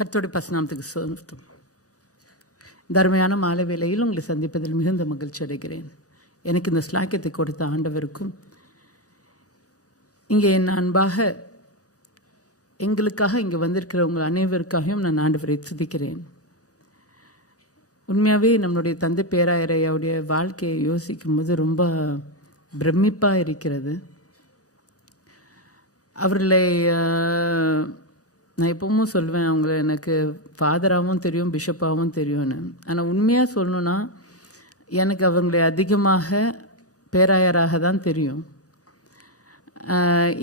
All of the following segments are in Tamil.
கர்த்தோடைய பசுநாமத்துக்கு சொந்தம் தர்மையான மாலை வேளையில் உங்களை சந்திப்பதில் மிகுந்த மகிழ்ச்சி அடைகிறேன் எனக்கு இந்த ஸ்லாக்கியத்தை கொடுத்த ஆண்டவருக்கும் இங்கே என் அன்பாக எங்களுக்காக இங்கே வந்திருக்கிற உங்கள் அனைவருக்காகவும் நான் ஆண்டவரை துதிக்கிறேன் உண்மையாகவே நம்மளுடைய தந்தை பேராயரையாவுடைய வாழ்க்கையை யோசிக்கும் போது ரொம்ப பிரமிப்பாக இருக்கிறது அவர்களை நான் எப்பவும் சொல்வேன் அவங்கள எனக்கு ஃபாதராகவும் தெரியும் பிஷப்பாகவும் தெரியும்னு ஆனால் உண்மையாக சொல்லணுன்னா எனக்கு அவங்களை அதிகமாக பேராயராக தான் தெரியும்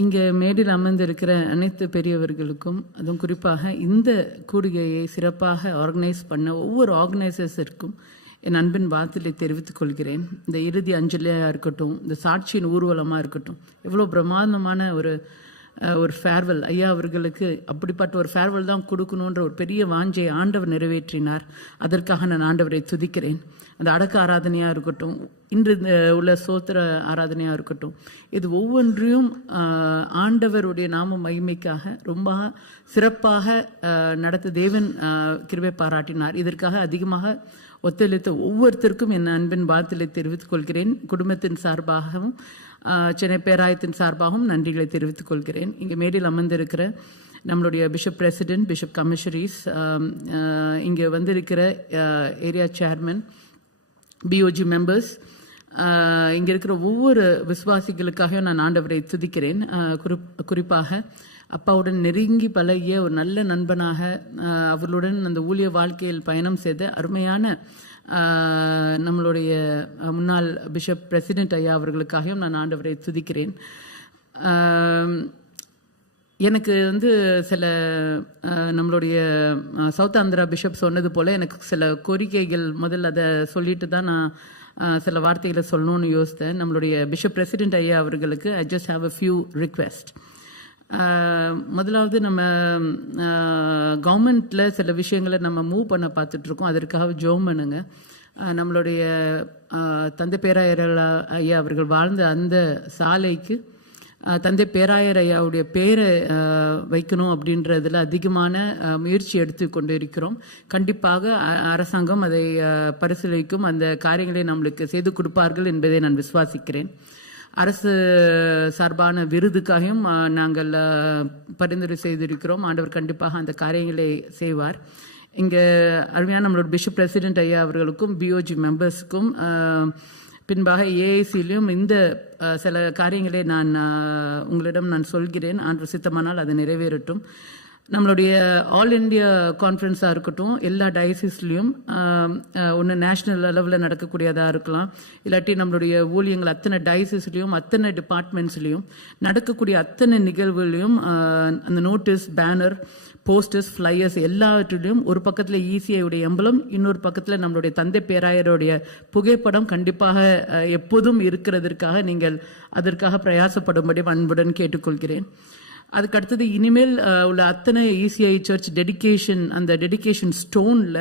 இங்கே மேடில் அமர்ந்திருக்கிற அனைத்து பெரியவர்களுக்கும் அதுவும் குறிப்பாக இந்த கூடுகையை சிறப்பாக ஆர்கனைஸ் பண்ண ஒவ்வொரு ஆர்கனைசர்ஸிற்கும் என் அன்பின் வார்த்தையை தெரிவித்துக் கொள்கிறேன் இந்த இறுதி அஞ்சலியாக இருக்கட்டும் இந்த சாட்சியின் ஊர்வலமாக இருக்கட்டும் எவ்வளோ பிரமாதமான ஒரு ஒரு ஃபேர்வெல் ஐயா அவர்களுக்கு அப்படிப்பட்ட ஒரு ஃபேர்வெல் தான் கொடுக்கணுன்ற ஒரு பெரிய வாஞ்சையை ஆண்டவர் நிறைவேற்றினார் அதற்காக நான் ஆண்டவரை துதிக்கிறேன் அந்த அடக்க ஆராதனையாக இருக்கட்டும் இன்று உள்ள சோத்திர ஆராதனையாக இருக்கட்டும் இது ஒவ்வொன்றையும் ஆண்டவருடைய நாம மகிமைக்காக ரொம்ப சிறப்பாக நடத்த தேவன் கிருபை பாராட்டினார் இதற்காக அதிகமாக ஒத்துழைத்த ஒவ்வொருத்தருக்கும் என் அன்பின் வாழ்த்தலை தெரிவித்துக் கொள்கிறேன் குடும்பத்தின் சார்பாகவும் சென்னை பேராயத்தின் சார்பாகவும் நன்றிகளை தெரிவித்துக் கொள்கிறேன் இங்கே மேடையில் அமர்ந்திருக்கிற நம்மளுடைய பிஷப் பிரசிடென்ட் பிஷப் கமிஷரிஸ் இங்கே வந்திருக்கிற ஏரியா சேர்மன் பிஓஜி மெம்பர்ஸ் இங்கே இருக்கிற ஒவ்வொரு விசுவாசிகளுக்காகவும் நான் ஆண்டவரை துதிக்கிறேன் குறிப் குறிப்பாக அப்பாவுடன் நெருங்கி பழகிய ஒரு நல்ல நண்பனாக அவர்களுடன் அந்த ஊழிய வாழ்க்கையில் பயணம் செய்த அருமையான நம்மளுடைய முன்னாள் பிஷப் பிரசிடென்ட் ஐயா அவர்களுக்காகவும் நான் ஆண்டவரை துதிக்கிறேன் எனக்கு வந்து சில நம்மளுடைய சவுத் ஆந்திரா பிஷப் சொன்னது போல் எனக்கு சில கோரிக்கைகள் முதல்ல அதை சொல்லிட்டு தான் நான் சில வார்த்தைகளை சொல்லணும்னு யோசித்தேன் நம்மளுடைய பிஷப் பிரசிடென்ட் ஐயா அவர்களுக்கு I just have a few request முதலாவது நம்ம கவர்மெண்ட்டில் சில விஷயங்களை நம்ம மூவ் பண்ண பார்த்துட்ருக்கோம் அதற்காக ஜோம் பண்ணுங்க நம்மளுடைய தந்தை பேராயர் ஐயா அவர்கள் வாழ்ந்த அந்த சாலைக்கு தந்தை பேராயர் ஐயாவுடைய பேரை வைக்கணும் அப்படின்றதில் அதிகமான முயற்சி எடுத்து கொண்டு இருக்கிறோம் கண்டிப்பாக அரசாங்கம் அதை பரிசீலிக்கும் அந்த காரியங்களை நம்மளுக்கு செய்து கொடுப்பார்கள் என்பதை நான் விசுவாசிக்கிறேன் அரசு சார்பான விருதுக்காகவும் நாங்கள் பரிந்துரை செய்திருக்கிறோம் ஆண்டவர் கண்டிப்பாக அந்த காரியங்களை செய்வார் இங்கே அருமையான நம்மளோட பிஷப் பிரசிடென்ட் ஐயா அவர்களுக்கும் பிஓஜி மெம்பர்ஸுக்கும் பின்பாக ஏஐசியிலும் இந்த சில காரியங்களை நான் உங்களிடம் நான் சொல்கிறேன் ஆண்டு சித்தமானால் அது நிறைவேறட்டும் நம்மளுடைய ஆல் இண்டியா கான்ஃபரன்ஸாக இருக்கட்டும் எல்லா டயசிஸ்லேயும் ஒன்று நேஷ்னல் லெவலில் நடக்கக்கூடியதாக இருக்கலாம் இல்லாட்டி நம்மளுடைய ஊழியங்கள் அத்தனை டயசிஸ்லேயும் அத்தனை டிபார்ட்மெண்ட்ஸ்லேயும் நடக்கக்கூடிய அத்தனை நிகழ்வுகளையும் அந்த நோட்டீஸ் பேனர் போஸ்டர்ஸ் ஃப்ளையர்ஸ் எல்லாவற்றிலையும் ஒரு பக்கத்தில் ஈசிஐயுடைய e எம்பலம் இன்னொரு பக்கத்தில் நம்மளுடைய தந்தை பேராயருடைய புகைப்படம் கண்டிப்பாக எப்போதும் இருக்கிறதற்காக நீங்கள் அதற்காக பிரயாசப்படும்படி அன்புடன் கேட்டுக்கொள்கிறேன் அதுக்கு அடுத்தது இனிமேல் உள்ள அத்தனை இசிஐ சர்ச் டெடிக்கேஷன் அந்த டெடிக்கேஷன் ஸ்டோனில்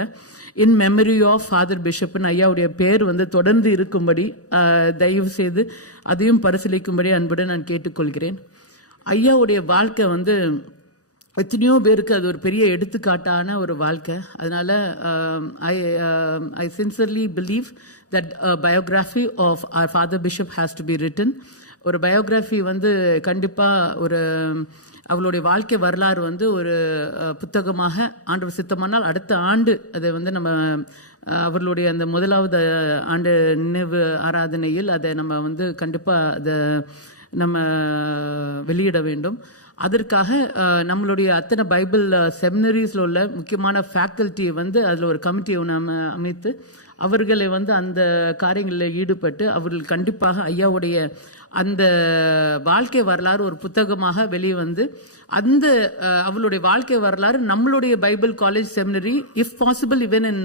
இன் மெமரி ஆஃப் ஃபாதர் பிஷப்னு ஐயாவுடைய பேர் வந்து தொடர்ந்து இருக்கும்படி தயவு செய்து அதையும் பரிசீலிக்கும்படி அன்புடன் நான் கேட்டுக்கொள்கிறேன் ஐயாவுடைய வாழ்க்கை வந்து எத்தனையோ பேருக்கு அது ஒரு பெரிய எடுத்துக்காட்டான ஒரு வாழ்க்கை அதனால் I I sincerely believe that biography of our father bishop has to be written ஒரு பயோகிராஃபி வந்து கண்டிப்பாக ஒரு அவளுடைய வாழ்க்கை வரலாறு வந்து ஒரு புத்தகமாக ஆண்டு சித்தமானால் அடுத்த ஆண்டு அதை வந்து நம்ம அவர்களுடைய அந்த முதலாவது ஆண்டு நினைவு ஆராதனையில் அதை நம்ம வந்து கண்டிப்பாக அதை நம்ம வெளியிட வேண்டும் அதற்காக நம்மளுடைய அத்தனை பைபிள் செமினரிஸில் உள்ள முக்கியமான ஃபேக்கல்ட்டியை வந்து அதில் ஒரு கமிட்டியை நம்ம அமைத்து அவர்களை வந்து அந்த காரியங்களில் ஈடுபட்டு அவர்கள் கண்டிப்பாக ஐயாவுடைய அந்த வாழ்க்கை வரலாறு ஒரு புத்தகமாக வந்து அந்த அவளுடைய வாழ்க்கை வரலாறு நம்மளுடைய Bible college seminary if possible even in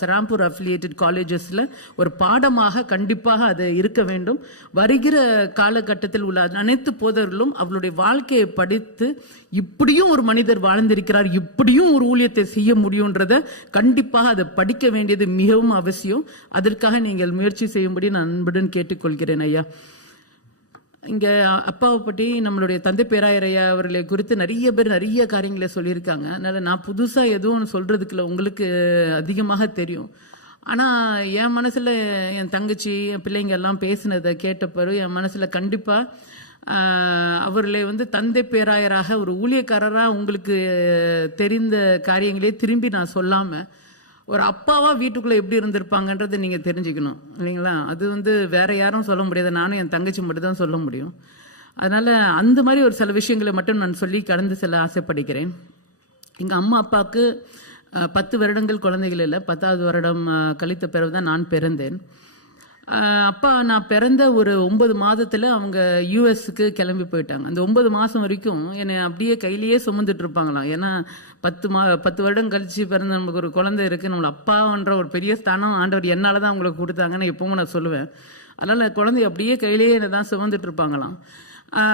Serampore affiliated காலேஜஸில் ஒரு பாடமாக கண்டிப்பாக அது இருக்க வேண்டும் வருகிற காலகட்டத்தில் உள்ள அனைத்து போதர்களும் அவளுடைய வாழ்க்கையை படித்து இப்படியும் ஒரு மனிதர் வாழ்ந்திருக்கிறார் இப்படியும் ஒரு ஊழியத்தை செய்ய முடியுன்றத கண்டிப்பாக அதை படிக்க வேண்டியது மிகவும் அவசியம் அதற்காக நீங்கள் முயற்சி செய்யும்படி நான் அன்புடன் கேட்டுக்கொள்கிறேன் ஐயா இங்கே அப்பாவை பற்றி நம்மளுடைய தந்தை பேராயரையா அவர்களை குறித்து நிறைய பேர் நிறைய காரியங்களை சொல்லியிருக்காங்க அதனால் நான் புதுசாக எதுவும் சொல்கிறதுக்குல உங்களுக்கு அதிகமாக தெரியும் ஆனால் என் மனசில் என் தங்கச்சி என் பிள்ளைங்க எல்லாம் பேசினதை கேட்ட பிறகு என் மனசில் கண்டிப்பாக அவர்களை வந்து தந்தை பேராயராக ஒரு ஊழியக்காரராக உங்களுக்கு தெரிந்த காரியங்களே திரும்பி நான் சொல்லாமல் ஒரு அப்பாவாக வீட்டுக்குள்ளே எப்படி இருந்திருப்பாங்கன்றதை நீங்கள் தெரிஞ்சுக்கணும் இல்லைங்களா அது வந்து வேறு யாரும் சொல்ல முடியாது நானும் என் தங்கச்சி மட்டும் தான் சொல்ல முடியும் அதனால் அந்த மாதிரி ஒரு சில விஷயங்களை மட்டும் நான் சொல்லி கடந்து செல்ல ஆசைப்படுகிறேன் எங்கள் அம்மா அப்பாவுக்கு பத்து வருடங்கள் குழந்தைகள் இல்லை பத்தாவது வருடம் கழித்த பிறகு தான் நான் பிறந்தேன் அப்பா நான் பிறந்த ஒரு ஒன்பது மாதத்தில் அவங்க யூஎஸ்க்கு கிளம்பி போயிட்டாங்க அந்த ஒன்பது மாதம் வரைக்கும் என்னை அப்படியே கையிலேயே சுமந்துட்டு இருப்பாங்களாம் ஏன்னா பத்து மா பத்து வருடம் கழித்து பிறந்த நமக்கு ஒரு குழந்தை இருக்குது நம்மளை அப்பான்ற ஒரு பெரிய ஸ்தானம் ஆண்டவர் என்னால் தான் அவங்களுக்கு கொடுத்தாங்கன்னு எப்பவும் நான் சொல்லுவேன் அதனால் குழந்தை அப்படியே கையிலேயே என்னை தான் சுமந்துட்டு இருப்பாங்களாம்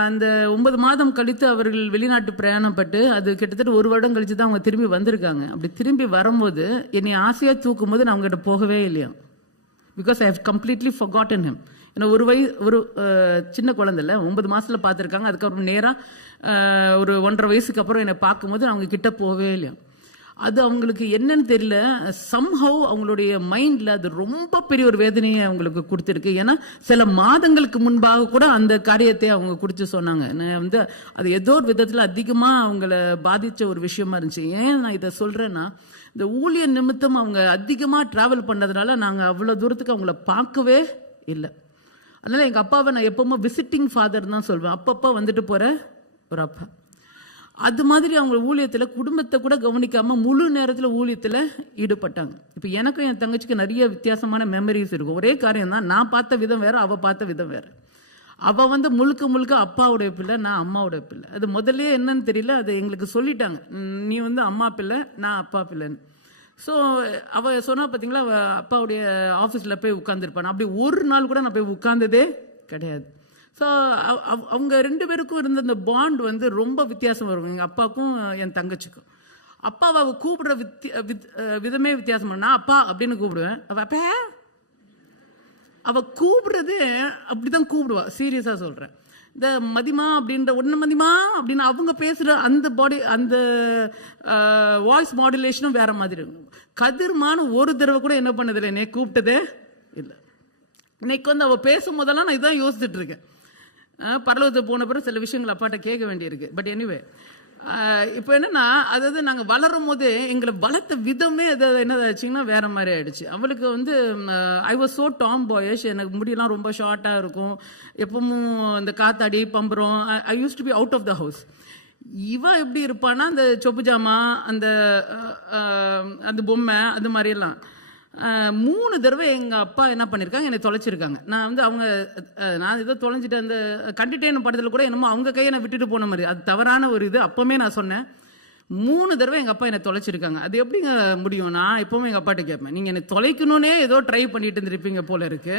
அந்த ஒன்பது மாதம் கழித்து அவர்கள் வெளிநாட்டு பிரயாணப்பட்டு அது கிட்டத்தட்ட ஒரு வருடம் கழித்து தான் அவங்க திரும்பி வந்திருக்காங்க அப்படி திரும்பி வரும்போது என்னை ஆசையாக தூக்கும் போது நான் அவங்ககிட்ட போகவே இல்லையா because I have completely forgotten him ஏன்னா ஒரு வயசு ஒரு சின்ன குழந்தைல ஒன்பது மாதத்தில் பார்த்துருக்காங்க அதுக்கப்புறம் நேராக ஒரு ஒன்றரை வயசுக்கு அப்புறம் என்னை பார்க்கும்போது அவங்க கிட்ட போகவே இல்லை அது அவங்களுக்கு என்னன்னு தெரியல சம்ஹவ் அவங்களுடைய மைண்டில் அது ரொம்ப பெரிய ஒரு வேதனையை அவங்களுக்கு கொடுத்துருக்கு ஏன்னா சில மாதங்களுக்கு முன்பாக கூட அந்த காரியத்தை அவங்க குறித்து சொன்னாங்க நான் வந்து அது ஏதோ ஒரு விதத்தில் அதிகமாக அவங்கள பாதித்த ஒரு விஷயமா இருந்துச்சு ஏன் நான் இதை சொல்கிறேன்னா இந்த ஊழியர் நிமித்தம் அவங்க அதிகமாக ட்ராவல் பண்ணதுனால நாங்கள் அவ்வளோ தூரத்துக்கு அவங்கள பார்க்கவே இல்லை அதனால் எங்கள் அப்பாவை நான் எப்போவுமே விசிட்டிங் ஃபாதர் தான் சொல்வேன் அப்பப்போ வந்துட்டு போகிற ஒரு அப்பா அது மாதிரி அவங்க ஊழியத்தில் குடும்பத்தை கூட கவனிக்காமல் முழு நேரத்தில் ஊழியத்தில் ஈடுபட்டாங்க இப்போ எனக்கும் என் தங்கச்சிக்கு நிறைய வித்தியாசமான மெமரிஸ் இருக்கும் ஒரே காரியம் தான் நான் பார்த்த விதம் வேறு அவள் பார்த்த விதம் வேறு அவள் வந்து முழுக்க முழுக்க அப்பாவுடைய பிள்ளை நான் அம்மாவுடைய பிள்ளை அது முதல்ல என்னன்னு தெரியல அது எங்களுக்கு சொல்லிட்டாங்க நீ வந்து அம்மா பிள்ளை நான் அப்பா பிள்ளைன்னு ஸோ அவள் சொன்னால் பார்த்தீங்களா அவள் அப்பாவுடைய ஆஃபீஸில் போய் உட்காந்துருப்பான் அப்படி ஒரு நாள் கூட நான் போய் உட்காந்ததே கிடையாது ஸோ அவங்க ரெண்டு பேருக்கும் இருந்த அந்த பாண்ட் வந்து ரொம்ப வித்தியாசம் வரும் எங்கள் அப்பாவுக்கும் என் தங்கச்சிக்கும் அப்பாவை அவள் கூப்பிடுற வித்தி வித் விதமே வித்தியாசம் நான் அப்பா அப்படின்னு கூப்பிடுவேன் அவள் அப்பா அவள் கூப்பிடுறது அப்படி தான் கூப்பிடுவா சீரியஸாக சொல்கிறேன் இந்த மதிமா அப்படின்ற ஒன்று மதிமா அப்படின்னு அவங்க பேசுகிற அந்த பாடி அந்த வாய்ஸ் மாடுலேஷனும் வேறு மாதிரி இருக்கும் கதிர்மான்னு ஒரு தடவை கூட என்ன பண்ணதில்லை என்னை கூப்பிட்டதே இல்லை இன்னைக்கு வந்து அவள் பேசும் போதெல்லாம் நான் இதான் யோசிச்சுட்டு இருக்கேன் பரலோகத்தை போன பிறகு சில விஷயங்கள் அப்பாட்ட கேட்க வேண்டியிருக்கு பட் எனிவே இப்போ என்னென்னா அதாவது நாங்கள் வளரும் போது எங்களை வளர்த்த விதமே அது என்னதாச்சுங்கன்னா வேற மாதிரி ஆயிடுச்சு அவளுக்கு வந்து I was so tomboyish எனக்கு முடியெல்லாம் ரொம்ப ஷார்ட்டாக இருக்கும் எப்பவும் இந்த காத்தாடி பம்பரம் I use to be out of the house இவ எப்படி இருப்பான்னா அந்த சொப்பு ஜாமா அந்த அந்த பொம்மை அது மாதிரியெல்லாம் மூணு தடவை எங்கள் அப்பா என்ன பண்ணியிருக்காங்க என்னை தொலைச்சிருக்காங்க நான் வந்து அவங்க நான் ஏதோ தொலைஞ்சிட்டு அந்த கண்டுட்டேன் படத்தில் கூட என்னமோ அவங்க கையை நான் விட்டுட்டு போன மாதிரி அது தவறான ஒரு இது அப்போவுமே நான் சொன்னேன் மூணு தடவை எங்கள் அப்பா என்னை தொலைச்சிருக்காங்க அது எப்படிங்க முடியும் நான் எப்போவுமே எங்கள் அப்பாட்ட கேட்பேன் நீங்கள் என்னை தொலைக்கணுன்னே ஏதோ ட்ரை பண்ணிட்டு இருந்திருப்பீங்க போல இருக்குது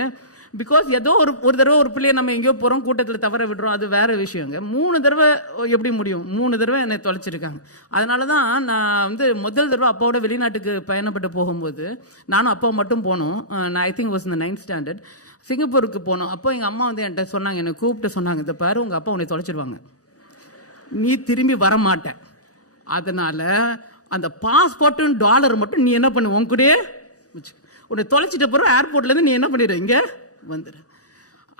பிகாஸ் ஏதோ ஒரு ஒரு தடவை ஒரு பிள்ளையை நம்ம எங்கேயோ போகிறோம் கூட்டத்தில் தவற விடுறோம் அது வேறு விஷயங்க மூணு தடவை எப்படி முடியும் மூணு தடவை என்னை தொலைச்சிருக்காங்க அதனால தான் நான் வந்து முதல் தடவை அப்பாவோட வெளிநாட்டுக்கு பயணப்பட்டு போகும்போது நானும் அப்பா மட்டும் போனோம் நான் ஐ திங்க் வாஸ் இந்த நைன்த் ஸ்டாண்டர்ட் சிங்கப்பூருக்கு போனோம் அப்போ எங்கள் அம்மா வந்து என்கிட்ட சொன்னாங்க என்னை கூப்பிட்டு சொன்னாங்க இந்த பாரு உங்கள் அப்பா உன்னை தொலைச்சிருவாங்க நீ திரும்பி வர மாட்டேன் அதனால் அந்த பாஸ்போர்ட்டும் டாலர் மட்டும் நீ என்ன பண்ணுவோம் உன் உன்னை தொலைச்சிட்ட பிறகு ஏர்போர்ட்லேருந்து நீ என்ன பண்ணிடுவீங்க இங்கே வந்துடு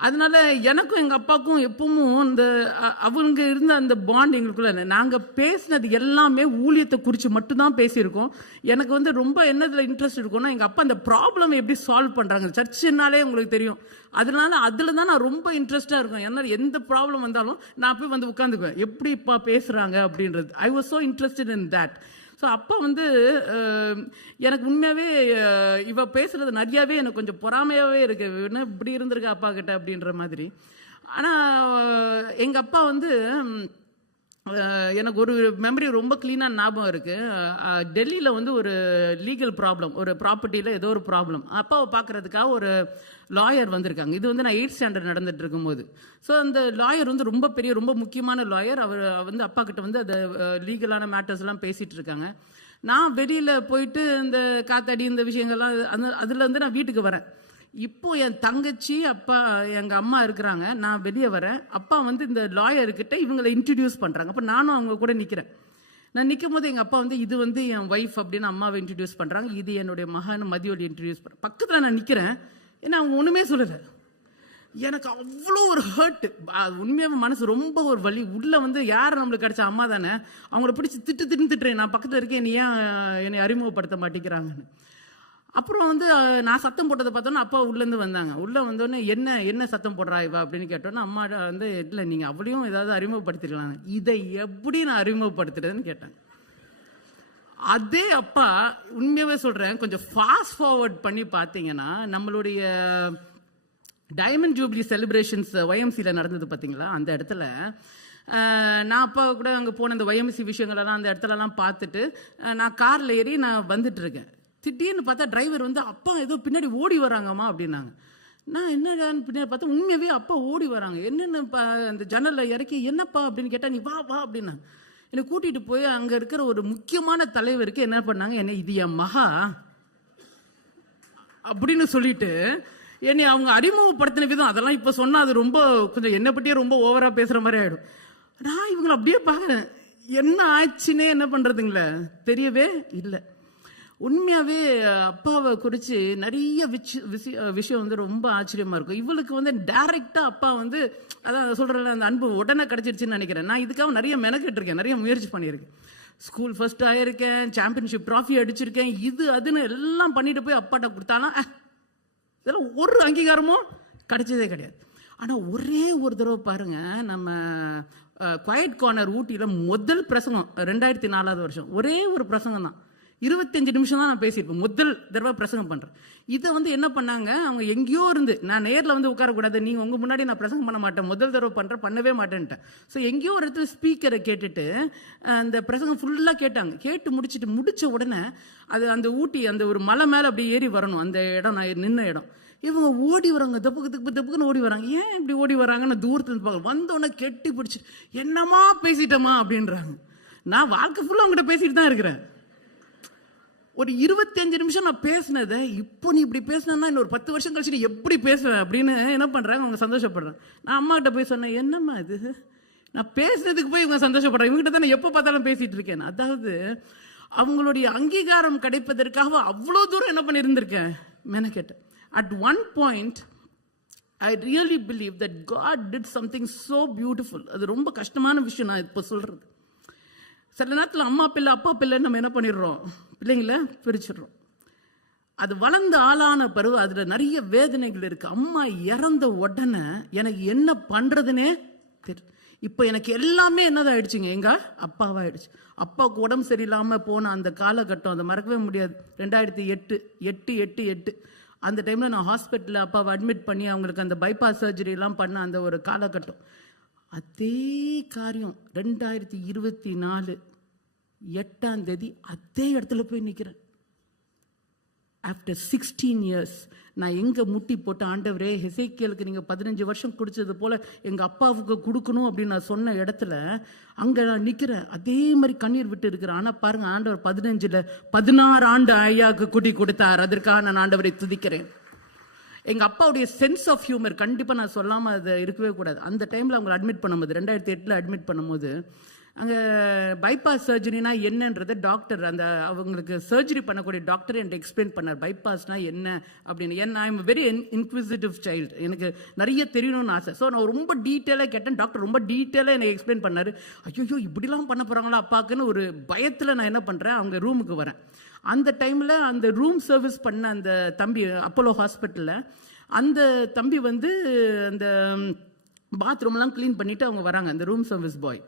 அதனால எனக்கும் எங்கள் அப்பாவுக்கும் எப்பவும் அந்த அவங்க இருந்த அந்த பாண்ட் எங்களுக்குள்ள நாங்கள் பேசினது எல்லாமே ஊழியத்தை குறித்து மட்டும்தான் பேசியிருக்கோம் எனக்கு வந்து ரொம்ப என்னதில் இன்ட்ரெஸ்ட் இருக்கும்னா எங்கள் அப்பா அந்த ப்ராப்ளம் எப்படி சால்வ் பண்ணுறாங்க சர்ச்சுனாலே உங்களுக்கு தெரியும் அதனால அதில் தான் நான் ரொம்ப இன்ட்ரெஸ்ட்டாக இருக்கும் என்ன எந்த ப்ராப்ளம் வந்தாலும் நான் போய் வந்து உட்காந்துக்குவேன் எப்படி இப்போ பேசுகிறாங்க அப்படின்றது I was so interested in that so அப்போ வந்து எனக்கு உண்மையாகவே இவ பேசுகிறது நிறையாவே எனக்கு கொஞ்சம் பொறாமையாகவே இருக்குது என்ன இப்படி இருந்திருக்கா அப்பா கிட்ட அப்படின்ற மாதிரி ஆனால் எங்கள் அப்பா வந்து எனக்கு ஒரு மெமரி ரொம்ப க்ளீனாக ஞாபகம் இருக்குது டெல்லியில் வந்து ஒரு லீகல் ப்ராப்ளம் ஒரு ப்ராப்பர்ட்டியில் ஏதோ ஒரு ப்ராப்ளம் அப்பாவை பார்க்குறதுக்காக ஒரு லாயர் வந்திருக்காங்க இது வந்து நான் எயிட் ஸ்டாண்டர்ட் நடந்துட்டு இருக்கும்போது ஸோ அந்த லாயர் வந்து ரொம்ப பெரிய ரொம்ப முக்கியமான லாயர் அவர் வந்து அப்பா கிட்ட வந்து அதை லீகலான மேட்டர்ஸ்லாம் பேசிகிட்டு இருக்காங்க நான் வெளியில் போயிட்டு இந்த காத்தாடி இந்த விஷயங்கள்லாம் அந்த அதுலேருந்து நான் வீட்டுக்கு வரேன் இப்போது என் தங்கச்சி அப்பா எங்கள் அம்மா இருக்கிறாங்க நான் வெளியே வரேன் அப்பா வந்து இந்த லாயர்கிட்ட இவங்களை இன்ட்ரடியூஸ் பண்ணுறாங்க அப்போ நானும் அவங்க கூட நிற்கிறேன் நான் நிற்கும் போது எங்கள் அப்பா வந்து இது வந்து என் ஒய்ஃப் அப்படின்னு அம்மாவை இன்ட்ரடியூஸ் பண்ணுறாங்க இது என்னுடைய மகன் மதியோலி இன்ட்ரடியூஸ் பண்ணுறேன் பக்கத்தில் நான் நிற்கிறேன் ஏன்னா அவங்க ஒன்றுமே சொல்லலை எனக்கு அவ்வளோ ஒரு ஹர்ட்டு உண்மையாக மனசு ரொம்ப ஒரு வழி உள்ளே வந்து யார் நம்மளுக்கு கிடச்ச அம்மா தானே அவங்கள பிடிச்சி திட்டு திட்டு திட்டுறேன் நான் பக்கத்தில் இருக்கேன் நீ ஏன் என்னை அறிமுகப்படுத்த மாட்டேங்கிறாங்கன்னு அப்புறம் வந்து நான் சத்தம் போட்டதை பார்த்தோன்னா அப்பா உள்ளேருந்து வந்தாங்க உள்ளே வந்தோடனே என்ன என்ன சத்தம் போடுறா இவா அப்படின்னு கேட்டோன்னே அம்மா வந்து இல்லை நீங்கள் அவளையும் ஏதாவது அறிமுகப்படுத்திருக்கலாம் இதை எப்படி நான் அறிமுகப்படுத்துறதுன்னு கேட்டாங்க அதே அப்பா உண்மையாகவே சொல்கிறேன் கொஞ்சம் ஃபாஸ்ட் ஃபார்வர்ட் பண்ணி பார்த்தீங்கன்னா நம்மளுடைய டைமண்ட் ஜூப்ளி செலிப்ரேஷன்ஸ் ஒயம்சியில் நடந்தது பார்த்தீங்களா அந்த இடத்துல நான் அப்பா கூட அங்கே போன அந்த ஒயம்சி விஷயங்களெல்லாம் அந்த இடத்துலலாம் பார்த்துட்டு நான் காரில் ஏறி நான் வந்துட்டுருக்கேன் திடீர்னு பார்த்தா டிரைவர் வந்து அப்பா ஏதோ பின்னாடி ஓடி வராங்கம்மா அப்படின்னாங்க நான் என்னடான்னு பின்னாடி பார்த்தா உண்மையாகவே அப்பா ஓடி வராங்க என்னென்ன அந்த ஜன்னலில் இறக்கி என்னப்பா அப்படின்னு கேட்டால் நீ வா வா அப்படின்னா என்னை கூட்டிகிட்டு போய் அங்கே இருக்கிற ஒரு முக்கியமான தலைவருக்கு என்ன பண்ணாங்க என்ன இது என் மகா அப்படின்னு சொல்லிட்டு என்னை அவங்க அறிமுகப்படுத்தின விதம் அதெல்லாம் இப்போ சொன்னால் அது ரொம்ப கொஞ்சம் என்னை பற்றியே ரொம்ப ஓவராக பேசுகிற மாதிரி ஆகிடும் நான் இவங்களை அப்படியே பாக்குறேன் என்ன ஆச்சுன்னே என்ன பண்ணுறதுங்களே தெரியவே இல்லை உண்மையாகவே அப்பாவை குறித்து நிறைய விச்சு விஷயம் வந்து ரொம்ப ஆச்சரியமாக இருக்கும் இவளுக்கு வந்து டைரெக்டாக அப்பா வந்து அதான் சொல்கிறேன் அந்த அன்பு உடனே கிடச்சிருச்சுன்னு நினைக்கிறேன் நான் இதுக்காக நிறைய மெனக்கிட்டிருக்கேன் நிறைய முயற்சி பண்ணியிருக்கேன் ஸ்கூல் ஃபர்ஸ்ட் ஆகியிருக்கேன் சாம்பியன்ஷிப் ட்ராஃபி அடிச்சிருக்கேன் இது அதுன்னு எல்லாம் பண்ணிட்டு போய் அப்பாட்ட கொடுத்தாலும் இதெல்லாம் ஒரு அங்கீகாரமும் கிடைச்சதே கிடையாது ஆனால் ஒரே ஒரு தடவை பாருங்கள் நம்ம குவயட் கார்னர் ஊட்டியில் முதல் பிரசங்கம் ரெண்டாயிரத்தி நாலாவது வருஷம் ஒரே ஒரு பிரசங்கம் தான் இருபத்தஞ்சு நிமிஷம் தான் நான் பேசியிருப்பேன் முதல் தடவை பிரசங்கம் பண்ணுறேன் இதை வந்து என்ன பண்ணாங்க அவங்க எங்கேயோ இருந்து நான் நேரில் வந்து உட்காரக்கூடாது நீங்கள் உங்கள் முன்னாடி நான் பிரசங்கம் பண்ண மாட்டேன் முதல் தடவை பண்ணுறேன் பண்ணவே மாட்டேன்ட்டேன் ஸோ எங்கேயோ ஒரு இடத்துல ஸ்பீக்கரை கேட்டுட்டு அந்த பிரசங்கம் ஃபுல்லாக கேட்டாங்க கேட்டு முடிச்சுட்டு முடித்த உடனே அது அந்த ஊட்டி அந்த ஒரு மலை மேலே அப்படியே ஏறி வரணும் அந்த இடம் நான் நின்ன இடம் இவங்க ஓடி வராங்க தப்புக்கு தப்பு தப்புக்குன்னு ஓடி வராங்க ஏன் இப்படி ஓடி வராங்கன்னு தூரத்துலேருந்து பார்க்க வந்தோடனே கெட்டி பிடிச்சி என்னமா பேசிட்டோமா அப்படின்றாங்க நான் வாழ்க்கை ஃபுல்லாக அவங்ககிட்ட பேசிட்டு தான் இருக்கிறேன் ஒரு இருபத்தஞ்சு நிமிஷம் நான் பேசினதை இப்போ நீ இப்படி பேசினா இன்னொரு பத்து வருஷம் கழிச்சு நீ எப்படி பேசுவேன் அப்படின்னு என்ன பண்ணுறாங்க அவங்க சந்தோஷப்படுறேன் நான் அம்மாக்கிட்ட போய் சொன்னேன் என்னம்மா இது நான் பேசுனதுக்கு போய் இவங்க சந்தோஷப்படுறேன் இவங்ககிட்ட தான் எப்போ பார்த்தாலும் பேசிகிட்டு இருக்கேன் அதாவது அவங்களுடைய அங்கீகாரம் கிடைப்பதற்காக அவ்வளோ தூரம் என்ன பண்ணியிருந்திருக்கேன் கேட்டேன் at one point I really believe that God did something so beautiful அது ரொம்ப கஷ்டமான விஷயம் நான் இப்போ சொல்கிறது சில நேரத்தில் அம்மா பிள்ளை அப்பா பிள்ளைன்னு நம்ம என்ன பண்ணிடுறோம் பிள்ளைங்கள பிரிச்சிடுறோம் அது வளர்ந்து ஆளான பருவம் அதில் நிறைய வேதனைகள் இருக்குது அம்மா இறந்த உடனே எனக்கு என்ன பண்ணுறதுனே தெரியும் இப்போ எனக்கு எல்லாமே என்னதான் ஆயிடுச்சுங்க எங்க அப்பாவாயிடுச்சு அப்பாவுக்கு உடம்பு சரியில்லாமல் போன அந்த காலகட்டம் அதை மறக்கவே முடியாது ரெண்டாயிரத்தி எட்டு எட்டு எட்டு எட்டு அந்த டைமில் நான் ஹாஸ்பிட்டலில் அப்பாவை அட்மிட் பண்ணி அவங்களுக்கு அந்த பைபாஸ் சர்ஜரிலாம் பண்ண அந்த ஒரு காலகட்டம் அதே காரியம் ரெண்டாயிரத்தி இருபத்தி நாலு எட்டாம் தேதி அதே இடத்துல போய் நிற்கிறேன் ஆஃப்டர் சிக்ஸ்டீன் இயர்ஸ் நான் எங்கே முட்டி போட்டு ஆண்டவரே ஹெசைக்கியலுக்கு நீங்கள் பதினஞ்சு வருஷம் குடித்தது போல் எங்கள் அப்பாவுக்கு கொடுக்கணும் அப்படின்னு நான் சொன்ன இடத்துல அங்கே நான் நிற்கிறேன் அதே மாதிரி கண்ணீர் விட்டு இருக்கிறேன் ஆனால் பாருங்கள் ஆண்டவர் பதினஞ்சில் பதினாறு ஆண்டு ஐயாவுக்கு கூட்டி கொடுத்தார் அதற்காக நான் ஆண்டவரை துதிக்கிறேன் எங்கள் அப்பாவுடைய சென்ஸ் ஆஃப் ஹியூமர் கண்டிப்பாக நான் சொல்லாமல் அதை இருக்கவே கூடாது அந்த டைமில் அவங்களை அட்மிட் பண்ணும்போது ரெண்டாயிரத்தி எட்டில் அட்மிட் பண்ணும்போது அங்கே பைபாஸ் சர்ஜரினா என்னன்றது டாக்டர் அந்த அவங்களுக்கு சர்ஜரி பண்ணக்கூடிய டாக்டர் என்கிட்ட எக்ஸ்பிளைன் பண்ணார் பைபாஸ்னால் என்ன அப்படின்னு ஏன் ஐம் வெரி இன்க்விசிட்டிவ் சைல்டு எனக்கு நிறைய தெரியணும்னு ஆசை ஸோ நான் ரொம்ப டீட்டெயிலாக கேட்டேன் டாக்டர் ரொம்ப டீட்டெயிலாக எனக்கு எக்ஸ்பிளைன் பண்ணார் ஐயோ இப்படிலாம் பண்ண போகிறாங்களா அப்பாக்குன்னு ஒரு பயத்தில் நான் என்ன பண்ணுறேன் அவங்க ரூமுக்கு வரேன் அந்த டைமில் அந்த ரூம் சர்வீஸ் பண்ண அந்த தம்பி அப்போலோ ஹாஸ்பிட்டலில் அந்த தம்பி வந்து அந்த பாத்ரூம்லாம் க்ளீன் பண்ணிவிட்டு அவங்க வராங்க அந்த ரூம் சர்வீஸ் பாய்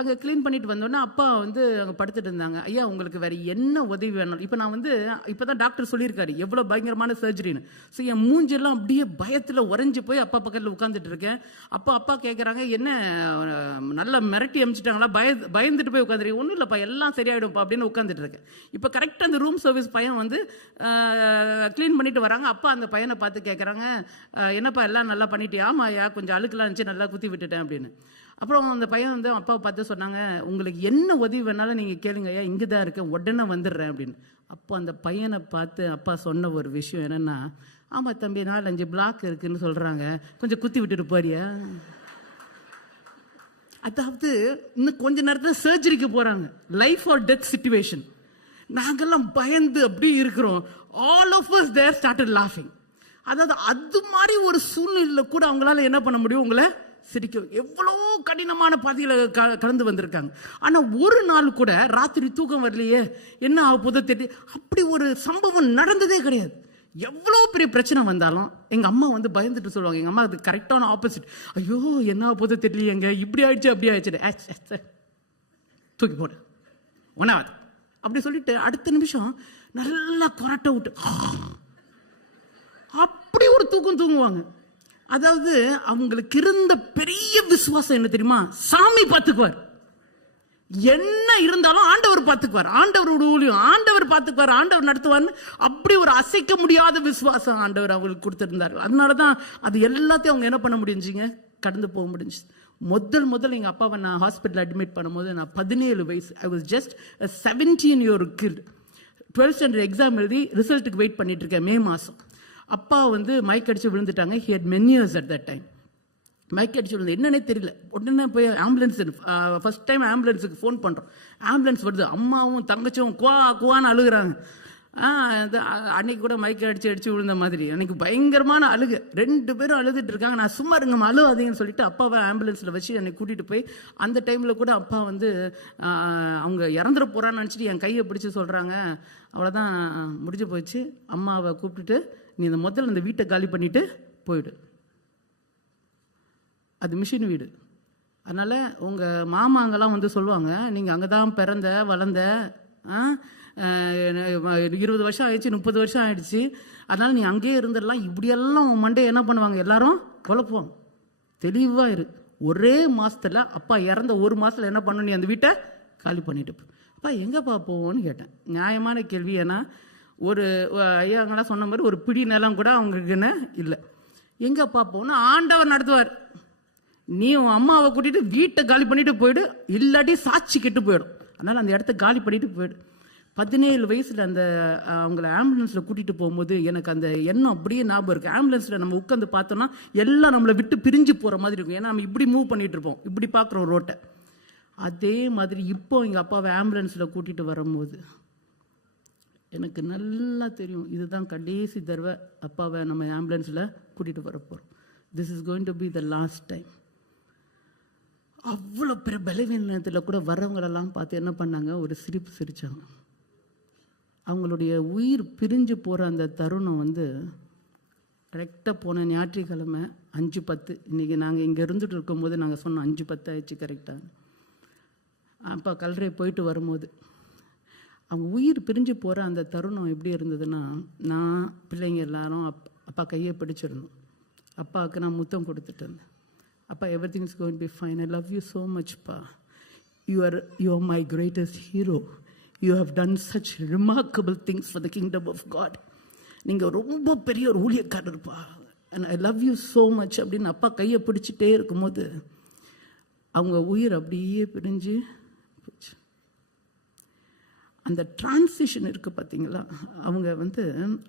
அங்கே க்ளீன் பண்ணிட்டு வந்தோடனே அப்பா வந்து அங்கே படுத்துட்டு இருந்தாங்க ஐயா உங்களுக்கு வேறு என்ன உதவி வேணும் இப்போ நான் வந்து இப்போ தான் டாக்டர் சொல்லியிருக்காரு எவ்வளோ பயங்கரமான சர்ஜரின்னு ஸோ என் மூஞ்செல்லாம் அப்படியே பயத்தில் உறைஞ்சி போய் அப்பா பக்கத்தில் உட்காந்துட்டு இருக்கேன் அப்பா அப்பா கேட்குறாங்க என்ன நல்லா மிரட்டி அமிச்சிட்டாங்களா பய பயந்துட்டு போய் உட்காந்துருக்கு ஒன்றும் இல்லைப்பா எல்லாம் சரியாயிடும்ப்பா அப்படின்னு உட்காந்துட்டு இருக்கேன் இப்போ கரெக்டாக அந்த ரூம் சர்வீஸ் பையன் வந்து க்ளீன் பண்ணிட்டு வராங்க அப்பா அந்த பையனை பார்த்து கேட்குறாங்க என்னப்பா எல்லாம் நல்லா பண்ணிட்டியா ஆமாம் ஐயா கொஞ்சம் அழுக்கெல்லாம் இருந்துச்சு நல்லா குத்தி விட்டுட்டேன் அப்படின்னு அப்புறம் அந்த பையன் வந்து அப்பாவை பார்த்து சொன்னாங்க உங்களுக்கு என்ன உதவி வேணாலும் நீங்கள் கேளுங்க ஐயா இங்கே தான் இருக்கேன் உடனே வந்துடுறேன் அப்படின்னு அப்போ அந்த பையனை பார்த்து அப்பா சொன்ன ஒரு விஷயம் என்னென்னா ஆமாம் தம்பி நாலஞ்சு பிளாக் இருக்குதுன்னு சொல்கிறாங்க கொஞ்சம் குத்தி விட்டுட்டு போறியா அதாவது இன்னும் கொஞ்ச நேரத்தில் சர்ஜரிக்கு போகிறாங்க லைஃப் ஆர் டெத் சுச்சுவேஷன் நாங்கள்லாம் பயந்து அப்படி இருக்கிறோம் all of us there started லாஃபிங் அதாவது அது மாதிரி ஒரு சூழ்நிலையில் கூட அவங்களால என்ன பண்ண முடியும் உங்களை சிரிக்க எவ்வளோ கடினமான பாதையில் க கலந்து வந்திருக்காங்க ஆனால் ஒரு நாள் கூட ராத்திரி தூக்கம் வரலையே என்ன ஆக போதோ தெரியும் அப்படி ஒரு சம்பவம் நடந்ததே கிடையாது எவ்வளோ பெரிய பிரச்சனை வந்தாலும் எங்கள் அம்மா வந்து பயந்துட்டு சொல்லுவாங்க எங்கள் அம்மா அது கரெக்டான ஆப்போசிட் ஐயோ என்ன போதோ தெரியலையேங்க இப்படி ஆயிடுச்சு அப்படி ஆயிடுச்சு தூக்கி போடு ஒன்றாவது அப்படி சொல்லிட்டு அடுத்த நிமிஷம் நல்லா கொரட்டை விட்டு அப்படி ஒரு தூக்கம் தூங்குவாங்க அதாவது அவங்களுக்கு இருந்த பெரிய விசுவாசம் என்ன தெரியுமா சாமி பார்த்துக்குவார் என்ன இருந்தாலும் ஆண்டவர் பார்த்துக்குவார் ஆண்டவரோட ஊழியம் ஆண்டவர் பார்த்துக்குவார் ஆண்டவர் நடத்துவார்னு அப்படி ஒரு அசைக்க முடியாத விசுவாசம் ஆண்டவர் அவங்களுக்கு கொடுத்துருந்தார்கள் அதனால தான் அது எல்லாத்தையும் அவங்க என்ன பண்ண முடிஞ்சிங்க கடந்து போக முடிஞ்சு முதல் முதல் எங்கள் அப்பாவை நான் ஹாஸ்பிட்டல் அட்மிட் பண்ணும்போது நான் பதினேழு வயசு I was just seventeen year till twelfth standard exam எழுதி ரிசல்ட்டுக்கு வெயிட் பண்ணிட்டு இருக்கேன் மே மாதம் அப்பா வந்து மைக் அடித்து விழுந்துட்டாங்க he had men years at that time mic அடிச்சு விழுந்து என்னன்னே தெரியல உடனே போய் ஆம்புலன்ஸ் ஃபஸ்ட் டைம் ஆம்புலன்ஸுக்கு ஃபோன் பண்ணுறோம் ஆம்புலன்ஸ் வருது அம்மாவும் தங்கச்சியும் குவா குவான்னு அழுகுறாங்க அன்னைக்கு கூட மைக் அடிச்சு அடிச்சு விழுந்த மாதிரி அன்னைக்கு பயங்கரமான அழுகு ரெண்டு பேரும் அழுதுட்டு இருக்காங்க நான் சும்மா இருங்க அழுவாதீங்கன்னு சொல்லிட்டு அப்பாவை ஆம்புலன்ஸில் வச்சு என்னை கூட்டிகிட்டு போய் அந்த டைமில் கூட அப்பா வந்து அவங்க இறந்துட போகிறான்னு நினச்சிட்டு என் கையை பிடிச்சி சொல்கிறாங்க அவ்வளோதான் முடிஞ்சு போச்சு அம்மாவை கூப்பிட்டுட்டு நீ இந்த முதல்ல அந்த வீட்டை காலி பண்ணிவிட்டு போயிடு அது மிஷின் வீடு அதனால் உங்கள் மாமாங்கெல்லாம் வந்து சொல்லுவாங்க நீங்கள் அங்கே தான் பிறந்த வளர்ந்த இருபது வருஷம் ஆயிடுச்சு முப்பது வருஷம் ஆயிடுச்சு அதனால் நீ அங்கேயே இருந்துடலாம் இப்படியெல்லாம் உன் மண்டே என்ன பண்ணுவாங்க எல்லாரும் குழப்புவாங்க தெளிவாக இரு ஒரே மாதத்தில் அப்பா இறந்த ஒரு மாதத்தில் என்ன பண்ணு நீ அந்த வீட்டை காலி பண்ணிட்டு அப்பா எங்கேப்பா போவோன்னு கேட்டேன் நியாயமான கேள்வி ஏன்னா ஒரு ஐயாங்களாம் சொன்ன மாதிரி ஒரு பிடி நிலம் கூட அவங்களுக்குன்னு இல்லை எங்கே பார்ப்போம்னா ஆண்டவர் நடத்துவார் நீ உன் அம்மாவை கூட்டிட்டு வீட்டை காலி பண்ணிட்டு போயிடு இல்லாட்டி சாட்சி கெட்டு போயிடும் அதனால் அந்த இடத்த காலி பண்ணிட்டு போயிடு பதினேழு வயசில் அந்த அவங்கள ஆம்புலன்ஸில் கூட்டிகிட்டு போகும்போது எனக்கு அந்த எண்ணம் அப்படியே ஞாபகம் இருக்குது ஆம்புலன்ஸில் நம்ம உட்காந்து பார்த்தோன்னா எல்லாம் நம்மளை விட்டு பிரிஞ்சு போகிற மாதிரி இருக்கும் ஏன்னா நம்ம இப்படி மூவ் பண்ணிகிட்டு இருப்போம் இப்படி பார்க்குறோம் ரோட்டை அதே மாதிரி இப்போ எங்கள் அப்பாவை ஆம்புலன்ஸில் கூட்டிகிட்டு வரும்போது எனக்கு நல்லா தெரியும் இதுதான் கடைசி தடவை அப்பாவை நம்ம ஆம்புலன்ஸில் கூட்டிகிட்டு வர போகிறோம் this is going to be the last time அவ்வளோ பெரிய பலவீனத்தில் கூட வர்றவங்களெல்லாம் பார்த்து என்ன பண்ணாங்க ஒரு சிரிப்பு சிரித்தாங்க அவங்களுடைய உயிர் பிரிஞ்சு போகிற அந்த தருணம் வந்து கரெக்டாக போன ஞாயிற்றுக்கிழமை அஞ்சு பத்து இன்றைக்கி நாங்கள் இங்கே இருந்துகிட்டு இருக்கும்போது நாங்கள் சொன்னோம் அஞ்சு பத்து ஆயிடுச்சு கரெக்டாக அப்போ கல்றையை போயிட்டு வரும்போது அவங்க உயிர் பிரிஞ்சு போகிற அந்த தருணம் எப்படி இருந்ததுன்னா நான் பிள்ளைங்க எல்லாரும் அப் அப்பா கையை பிடிச்சிருந்தோம் அப்பாவுக்கு நான் முத்தம் கொடுத்துட்டு இருந்தேன் அப்பா everything is going be fine I love you so மச்ப்பா you are you are my greatest hero you have done such remarkable things for the kingdom of God நீங்கள் ரொம்ப பெரிய ஒரு ஊழியக்காரர்ப்பா and I love you so much அப்படின்னு அப்பா கையை பிடிச்சிட்டே இருக்கும்போது அவங்க உயிர் அப்படியே பிரிஞ்சு அந்த டிரான்சிஷன் இருக்குது பார்த்தீங்களா அவங்க வந்து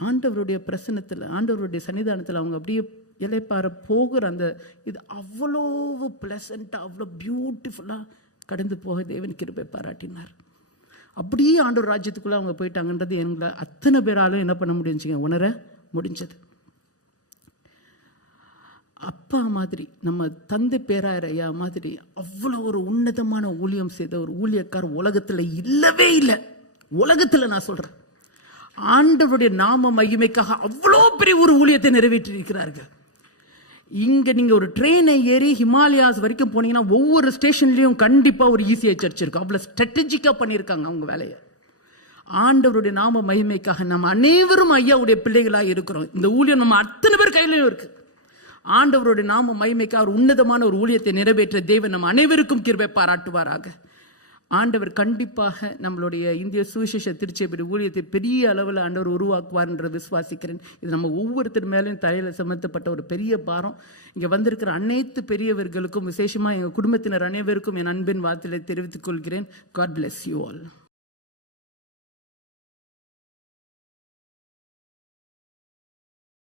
ஆண்டவருடைய பிரசனத்தில் ஆண்டவருடைய சன்னிதானத்தில் அவங்க அப்படியே இலைப்பார போகிற அந்த இது அவ்வளோ ப்ளசண்ட்டாக அவ்வளோ பியூட்டிஃபுல்லாக கடந்து போக தேவன் கிருபை பாராட்டினார் அப்படியே ஆண்டவர் ராஜ்யத்துக்குள்ளே அவங்க போயிட்டாங்கன்றது எங்களை அத்தனை பேராலும் என்ன பண்ண முடிஞ்சுங்க உணர முடிஞ்சது அப்பா மாதிரி நம்ம தந்தை ஐயா மாதிரி அவ்வளோ ஒரு உன்னதமான ஊழியம் செய்த ஒரு ஊழியக்கார் உலகத்தில் இல்லவே இல்லை உலகத்தில் நான் சொல்கிறேன் ஆண்டவருடைய நாம மகிமைக்காக அவ்வளோ பெரிய ஒரு ஊழியத்தை நிறைவேற்றியிருக்கிறார்கள் இங்கே நீங்கள் ஒரு ட்ரெயினை ஏறி ஹிமாலயாஸ் வரைக்கும் போனீங்கன்னா ஒவ்வொரு ஸ்டேஷன்லேயும் கண்டிப்பாக ஒரு ஈஸியாக e சர்ச் இருக்கும் அவ்வளோ ஸ்ட்ராட்டஜிக்காக பண்ணியிருக்காங்க அவங்க வேலையை ஆண்டவருடைய நாம மகிமைக்காக நம்ம அனைவரும் ஐயாவுடைய பிள்ளைகளாக இருக்கிறோம் இந்த ஊழியம் நம்ம அத்தனை பேர் கையிலையும் இருக்குது ஆண்டவருடைய நாம மகிமைக்காக ஒரு உன்னதமான ஒரு ஊழியத்தை நிறைவேற்ற தேவன் நம்ம அனைவருக்கும் கிருபை பாராட்டுவாராக ஆண்டவர் கண்டிப்பாக நம்மளுடைய இந்திய சுவிசேஷ திருச்சியை பெரிய ஊழியத்தை பெரிய அளவில் ஆண்டவர் உருவாக்குவார் என்று விசுவாசிக்கிறேன் இது நம்ம ஒவ்வொருத்தர் மேலேயும் தலையில் சம்மந்தப்பட்ட ஒரு பெரிய பாரம் இங்கே வந்திருக்கிற அனைத்து பெரியவர்களுக்கும் விசேஷமாக எங்கள் குடும்பத்தினர் அனைவருக்கும் என் அன்பின் வார்த்தையை தெரிவித்துக் கொள்கிறேன் காட் பிளெஸ் யூ ஆல்